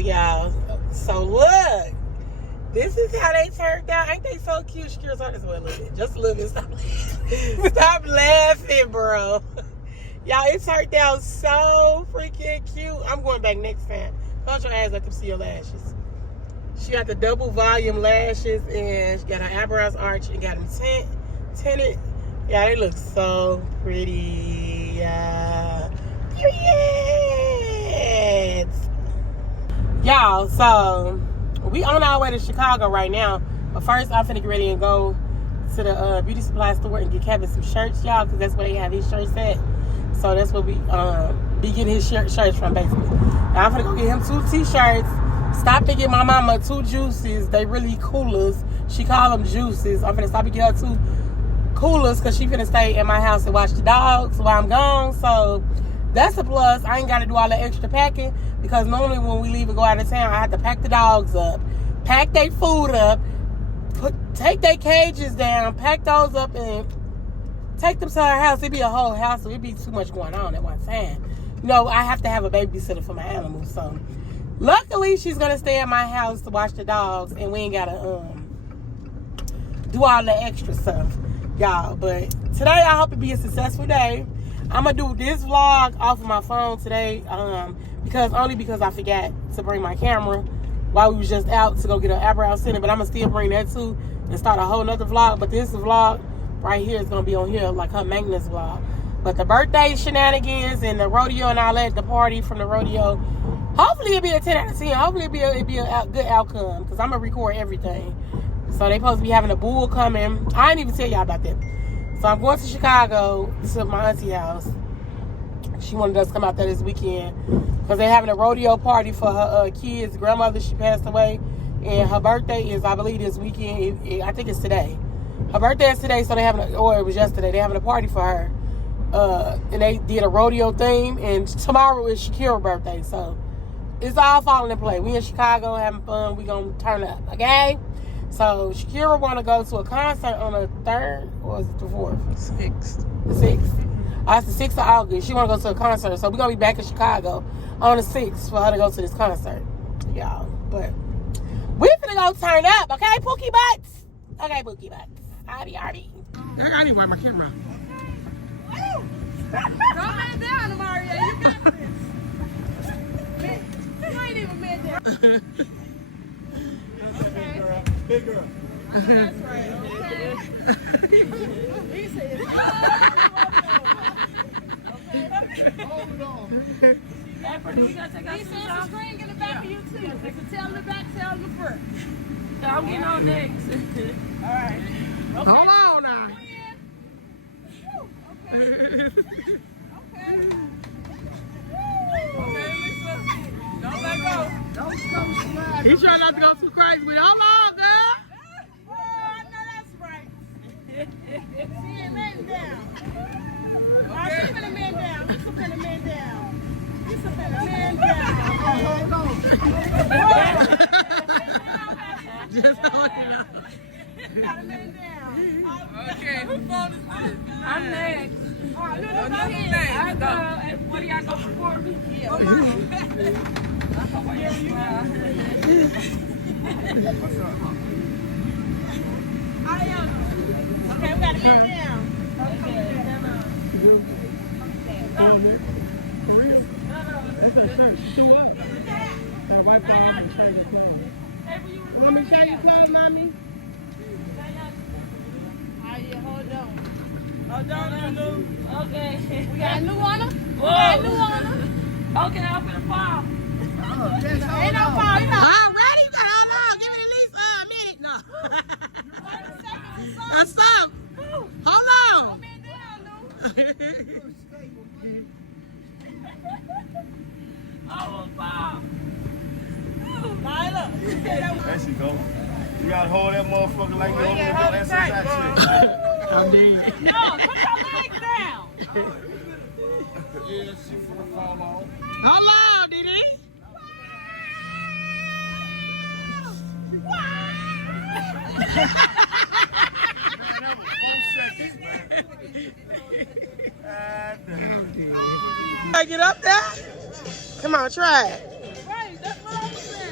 Y'all. So look, this is how they turned out. Ain't they so cute? Shakira's on this way a little bit. Just a little bit. Stop laughing. Stop laughing, bro. Y'all, it turned out so freaking cute. I'm going back next time. Hold your ass, let them see your lashes. She got the double volume lashes, and she got her eyebrows arched and got them tinted. Yeah, they look so pretty. Period. Y'all, so we on our way to Chicago right now. But first, I'm finna get ready and go to the beauty supply store and get Kevin some shirts, y'all, because that's where they have his shirts at. So that's where we be getting his shirts from, basically. Now, I'm finna go get him 2 t-shirts. Stop to get my mama 2 juices. They really coolers. She call them juices. I'm finna stop and get her 2 coolers because she finna stay in my house and watch the dogs while I'm gone. So that's a plus. I ain't got to do all that extra packing because normally when we leave and go out of town, I have to pack the dogs up, pack their food up, take their cages down, pack those up, and take them to our house. It'd be a whole house, so it'd be too much going on at one time. You know, I have to have a babysitter for my animals. So luckily, she's going to stay at my house to watch the dogs, and we ain't got to do all the extra stuff, y'all. But today, I hope it be a successful day. I'm going to do this vlog off of my phone today because I forgot to bring my camera while we was just out to go get an eyebrow center. But I'm going to still bring that too and start a whole nother vlog. But this vlog right here is going to be on here, like her maintenance vlog. But the birthday shenanigans and the rodeo and all that, the party from the rodeo, hopefully it'll be a 10 out of 10. Hopefully it'll be a good outcome because I'm going to record everything. So they supposed to be having a bull coming. I didn't even tell y'all about that. So I'm going to Chicago to my auntie house. She wanted us to come out there this weekend because they're having a rodeo party for her kids' grandmother. She passed away, and her birthday is, I believe, this weekend. I think it's today. Her birthday is today, so they having, or it was yesterday. They're having a party for her, and they did a rodeo theme. And tomorrow is Shakira's birthday, so it's all falling in place. We in Chicago having fun. We gonna turn up, okay? So Shakira want to go to a concert on the 3rd, or is it the 4th? 6th. The 6th. Oh, it's the 6th of August. She want to go to a concert. So we're going to be back in Chicago on the 6th for her to go to this concert. Y'all. But we finna go turn up. Okay, Pookie Butts? Okay, Pookie Butts. Arty. I didn't wear my camera. Don't man down, Mario. You got this. You ain't even man down. Hey, girl. That's right. Okay. He said, Hold on. hey, producer, take out some screen in the back of you too. There's a tail in the back, tail in the front. So I'm getting on next. All right. Okay. Hold on now. Okay. Okay. Okay, Lisa. Don't let go. Don't come slide. He's trying not to go too crazy, but hold on, girl. Oh, I know that's right. She ain't laying down. Oh, she finna man down. Lisa finna man down. Lisa finna man down. Hold on. Just hold it up. Gotta man down. Okay, whose phone is this? I'm next. All right, look, go ahead. Next. Go. What do y'all go for me? Yeah. What's up? Okay, we gotta man down. For real? That's her shirt. She threw up. Her wipe off and change her clothes. Mommy, change your clothes, mommy. Oh, yeah, hold on. Hold on, Lulu. Okay. We got a new on her? Whoa. We got a new on her? Okay, I'm gonna fall. Ain't no fall. You know. Already? You got how long? Give it at least a minute. No. 30 seconds or That's up. Hold on. Don't man down, Lou. I will fall. Lila. There she go. You gotta hold that motherfucker like you over there doing exercise shit. I'm dead. No, put your legs down. Yeah, she finna fall off. Hold on, Didi. That was 4 seconds, man. Can I get up there? Come on, try it. Right, that's what I was saying.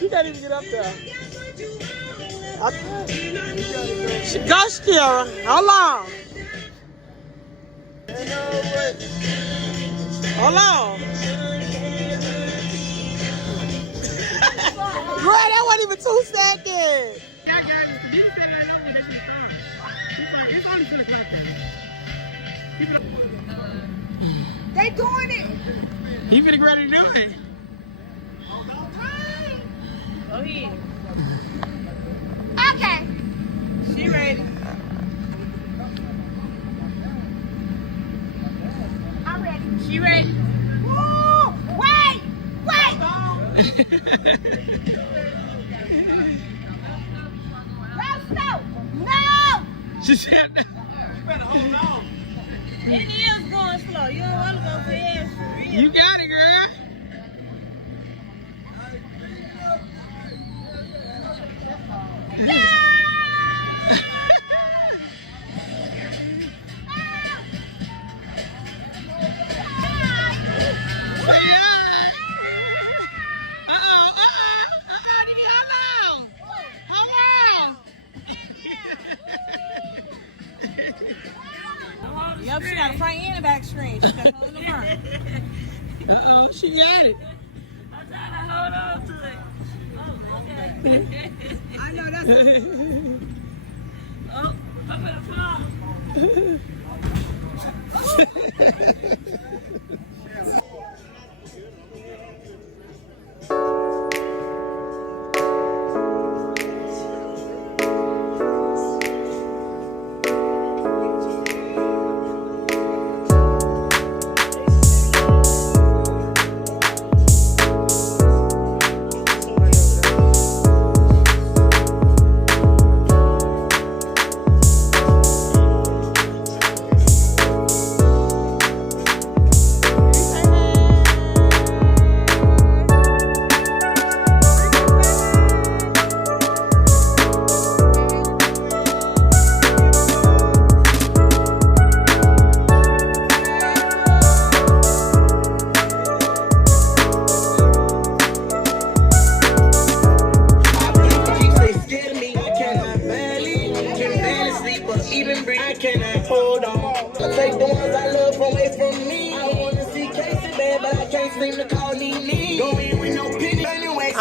You can't even get up there. Go, Shakira. Hold on. Hold on. Bro, that wasn't even 2 seconds. They doing it. You finna ready to do it. Oh, yeah. Okay. She ready. I'm ready. She ready. Woo! Wait! Wait! Go! No! She said, You better hold on. It is going slow. You don't want to go fast for real. you got it, girl. Yep, she got a front and a back screen. She got hold the front. Uh-oh, she got it. I'm trying to hold on to it. Oh, okay. I know that's Oh, I'm gonna fall.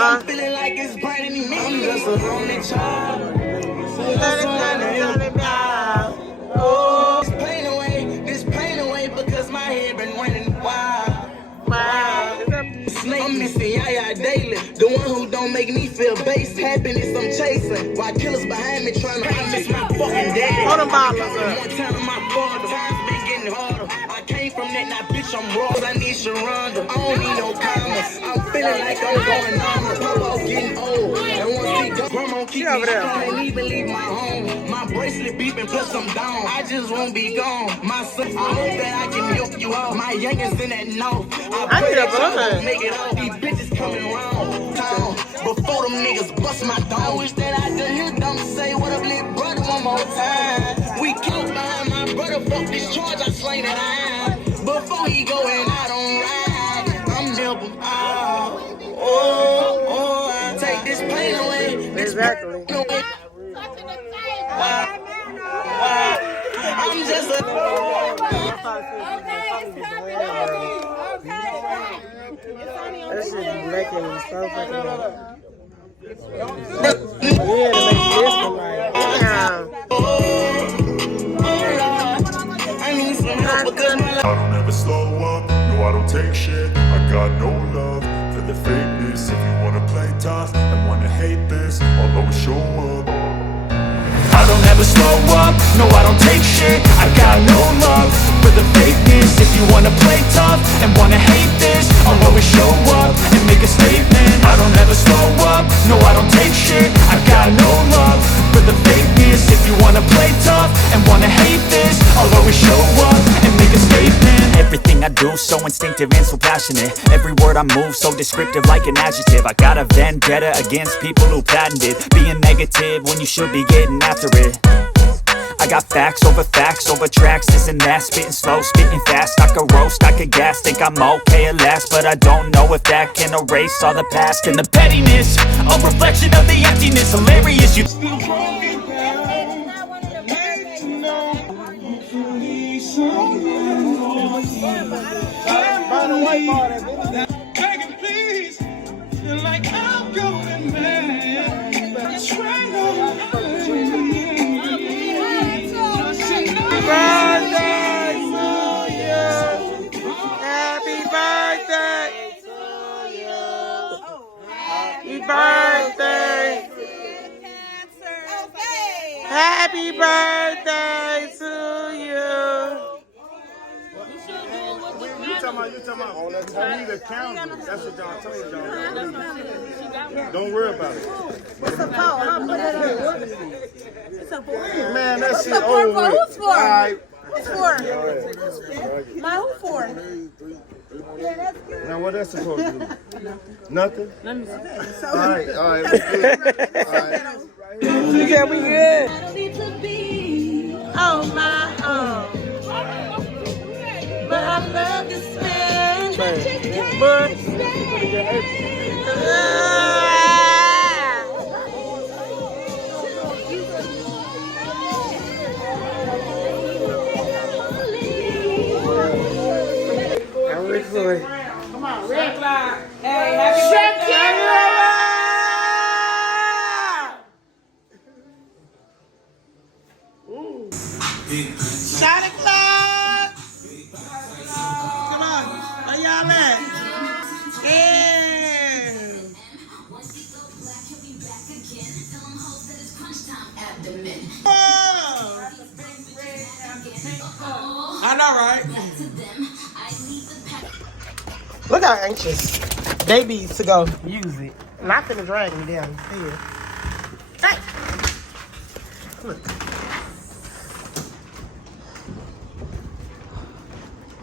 I'm feeling like it's burning me. This pain away because my head been running wild. I'm missing Yaya daily, the one who don't make me feel base. Happiness I'm chasing, while killers behind me trying to miss my fucking daddy. Hold them bottles up. One time of my father, times been getting harder. I came from that, now bitch I'm raw. I need Sharonda, I don't need no commas. I'm feeling like I'm going on. Papa getting old, and once we go, grandma keep me strong. Ain't even leave my home. My bracelet beeping, plus I'm down. I just won't be gone. My son, I hope that I can milk you out. My youngins in that north. I pray that y'all don't make it out. These bitches coming round town before them niggas bust my dome. I wish that I could hear them say what up, little brother, one more time. We killed behind my brother, fuck this charge, I slain that I am. Before he go and I don't ride, I'm helping out. Oh, take this pain away. This Exactly. pain away. Why? I'm just a... That shit be making me so fucking mad. Yeah, to make you listen like, damn. I need some help because my life... I don't ever slow up, no I don't take shit. I got no love for the fakeness. If you wanna play tough and wanna hate this, I'll always show up. I don't ever slow up, no I don't take shit. I got no love for the fakeness. If you wanna play tough and wanna hate this, I'll always show up and make a statement. I don't ever slow up, no I don't take shit. I got no love for the fakeness. If you wanna play tough and wanna hate this, I'll always show up and make a statement. Everything I do so instinctive and so passionate. Every word I move so descriptive like an adjective. I got a vendetta against people who patented being negative when you should be getting after it. I got facts over tracks, this and that. Spitting slow, spitting fast. I could roast, I could gas. Think I'm okay at last, but I don't know if that can erase all the past. And the pettiness, a reflection of the emptiness. Hilarious, you Begging, please, feel like I'm going mad. Trying to Happy birthday to you. Happy birthday. Happy birthday to you. You talking about on that need a calendar. That's what y'all told y'all. Don't worry about it. It's a phone. I'm putting it on. It's a phone. Man, that shit For over with. who's for? All right. Who's for? My who for? Now what that's supposed to do? Nothing? Let me see. All right, we good. All right. Yeah, we good. Oh my own. But I love this man. But I'm recording. Come on, red flag. Hey, happy Shakira! Shot o'clock! Come on, where y'all at? Yeah! I know, right? Look how anxious they be to go use it. Not finna drag me down. Here. Hey! Look.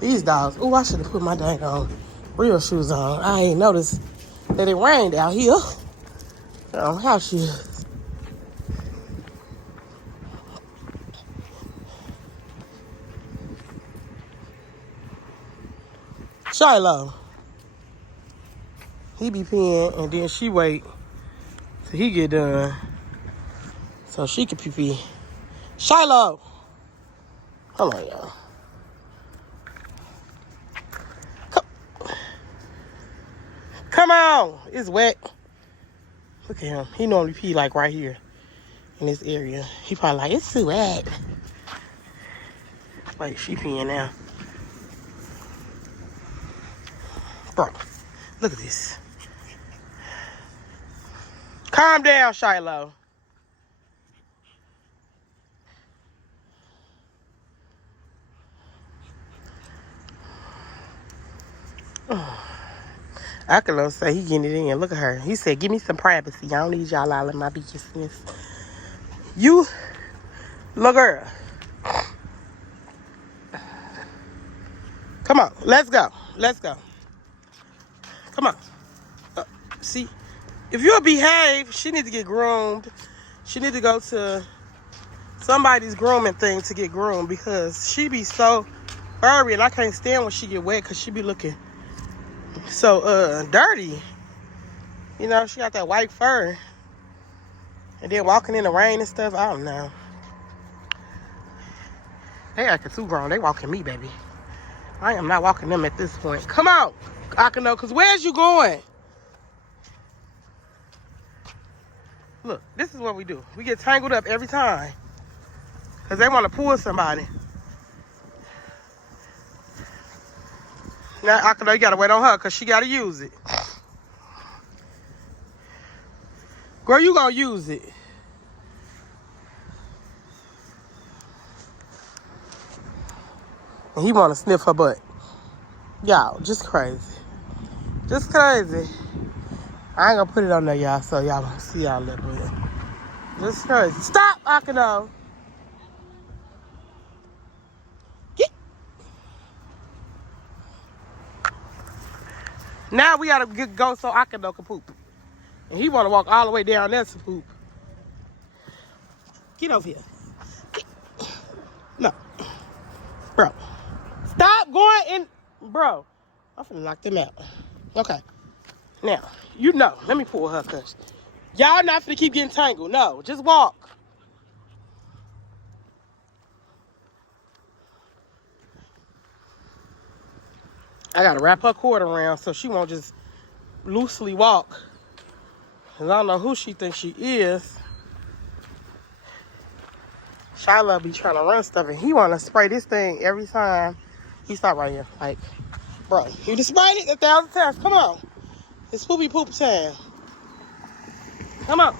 These dogs. Oh, I should have put my dang on real shoes on. I ain't noticed that it rained out here. House shoes. Shiloh. He be peeing and then she wait till he get done so she can pee. Shiloh. Hold on, y'all. Come on. It's wet. Look at him. He normally pee like right here in this area. He probably like, it's too wet. Wait, she peeing now. Bro, look at this. Calm down, Shiloh. Akalo say he getting it in. Look at her. He said, give me some privacy. I don't need y'all all in my business. You, little girl. Come on. Let's go. Let's go. Come on. See, if you'll behave, she need to get groomed. She need to go to somebody's grooming thing to get groomed because she be so furry and I can't stand when she get wet because she be looking so dirty. You know, she got that white fur. And then walking in the rain and stuff, I don't know. They acting too grown. They walking me, baby. I am not walking them at this point. Come on, Akano, because where's you going? Look, this is what we do. We get tangled up every time. Because they want to pull somebody. Now, Akano, you got to wait on her because she got to use it. Girl, you going to use it. And he want to sniff her butt. Y'all, just crazy. Just crazy. I ain't going to put it on there, y'all, so y'all won't see y'all a little bit. Just crazy. Stop, Akano. Get. Now we got to go so Akano can poop. And he want to walk all the way down there to poop. Get over here. Get. No. Bro. Stop going in. Bro. I'm finna knock them out. Okay. Now, you know. Let me pull her cuz. Y'all not finna keep getting tangled. No. Just walk. I gotta wrap her cord around so she won't just loosely walk. Cause I don't know who she thinks she is. Shiloh be trying to run stuff and he wanna spray this thing every time he stop right here. Like, bro, you just sprayed it 1,000 times. Come on. It's poopy poop time. Come on.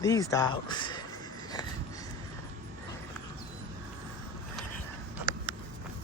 These dogs.